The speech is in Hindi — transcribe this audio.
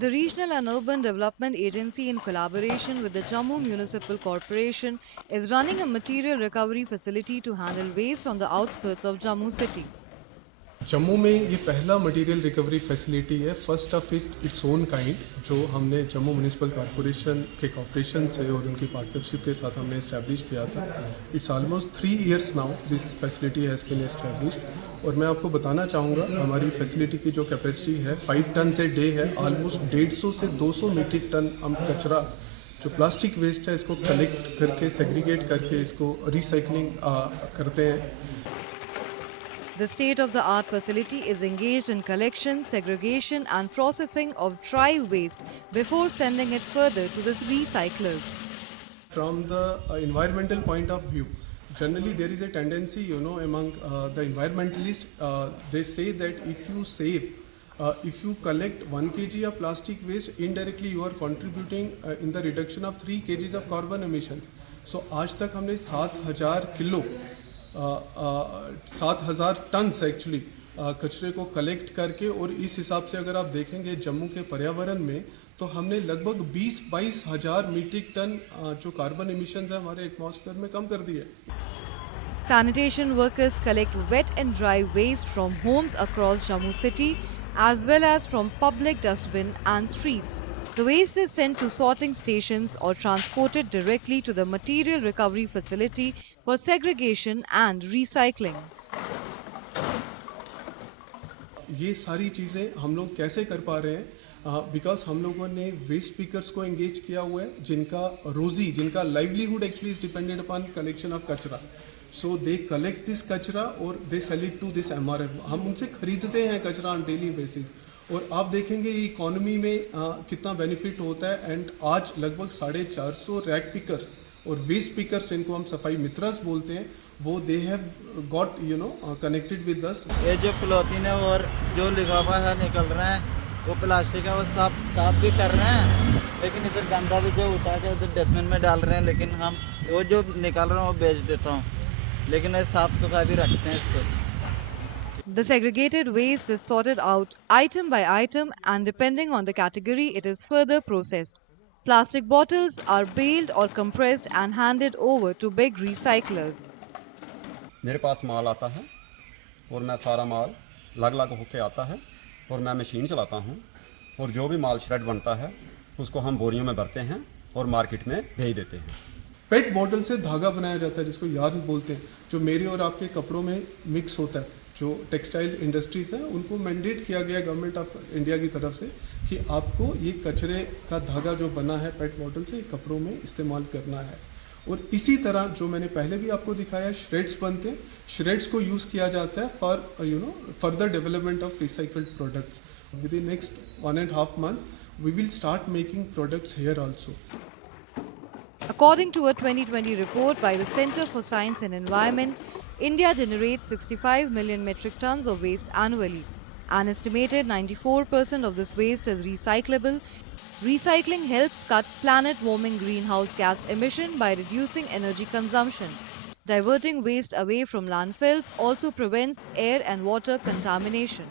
The Regional and Urban Development Agency, in collaboration with the Jammu Municipal Corporation, is running a material recovery facility to handle waste on the outskirts of Jammu city. Jammu में ये पहला मटेरियल रिकवरी फैसिलिटी है, first of its own kind, जो हमने जम्मू म्यूनिसिपल कॉरपोरेशन के कॉपरेशन से और उनकी पार्टनरशिप के साथ हमने इस्टेब्लिश किया था। It's almost 3 years now this facility has been established. और मैं आपको बताना चाहूँगा हमारी फैसिलिटी की जो कैपेसिटी है 5 टन से डे है। ऑलमोस्ट 150 से 200 मीट्रिक टन हम कचरा जो प्लास्टिक वेस्ट है इसको कलेक्ट करके सेग्रीगेट करके इसको रिसाइकलिंग करते हैं। The state-of-the-art facility is engaged in collection, segregation and processing of dry waste before sending it further to the recyclers. From the environmental point of view, generally there is a tendency, among the environmentalists, they say that if you save, if you collect 1 kg of plastic waste, indirectly you are contributing in the reduction of 3 kgs of carbon emissions. So आज तक हमने 7,000 किलो 7,000 टन्स एक्चुअली कचरे को कलेक्ट करके, और इस हिसाब से अगर आप देखेंगे जम्मू के पर्यावरण में, तो हमने लगभग 20-22 हज़ार मीट्रिक टन जो कार्बन एमिशंस है हमारे एटमॉस्फेयर में कम कर दिए। Sanitation workers collect wet and dry waste from homes across Jammu city as well as from public dustbin and streets. The waste is sent to sorting stations or transported directly to the material recovery facility for segregation and recycling. ये सारी चीज़ें हम लोग कैसे कर पा रहे हैं? बिकॉज हम लोगों ने वेस्ट पिकर्स को एंगेज किया हुआ है, जिनका livelihood actually is depended upon collection of kachra. So they collect this kachra और they sell it to this MRF। हम उनसे खरीदते हैं कचरा ऑन डेली बेसिस, और आप देखेंगे ये इकोनॉमी में कितना बेनिफिट होता है। एंड आज लगभग 450 रैक पिकर्स और वेस्ट पिकर्स, जिनको हम सफाई मित्रस बोलते हैं, वो they have got connected with us. ये जो पॉलीथीन है और जो लिफाफा है निकल रहा है, वो प्लास्टिक है, वो साफ भी कर रहे हैं, लेकिन इधर गंदा भी जो उठा के उधर डस्टबिन में डाल रहे हैं। लेकिन हम वो जो निकाल रहे हैं वो बेच देता हूँ, लेकिन ये साफ सफाई भी रखते हैं इसको। The segregated waste is sorted out item by item, and depending on the category, it is further processed. Plastic bottles are baled or compressed and handed over to big recyclers. मेरे पास माल आता है और मैं सारा माल अलग अलग होके आता है और मैं मशीन चलाता हूँ, और जो भी माल श्रेड बनता है उसको हम बोरियों में भरते हैं और मार्केट में भेज देते हैं। पेट बॉटल से धागा बनाया जाता है, जिसको यार्न बोलते हैं, जो मेरे और आपके कपड़ों में मिक्स होता है। जो टेक्सटाइल इंडस्ट्रीज़ हैं उनको मैंडेट किया गया गवर्नमेंट ऑफ इंडिया की तरफ से कि आपको ये कचरे का धागा जो बना है पेट बॉटल से कपड़ों में इस्तेमाल करना है। और इसी तरह जो मैंने पहले भी आपको दिखाया, श्रेड्स बनते हैं, श्रेड्स को यूज़ किया जाता है for further development of recycled products. Within next 1.5 months we will start making products here also. According to a 2020 report by the Center for Science and Environment, India generates 65 million metric tons of waste annually. An estimated 94% of this waste is recyclable. Recycling helps cut planet-warming greenhouse gas emission by reducing energy consumption. Diverting waste away from landfills also prevents air and water contamination.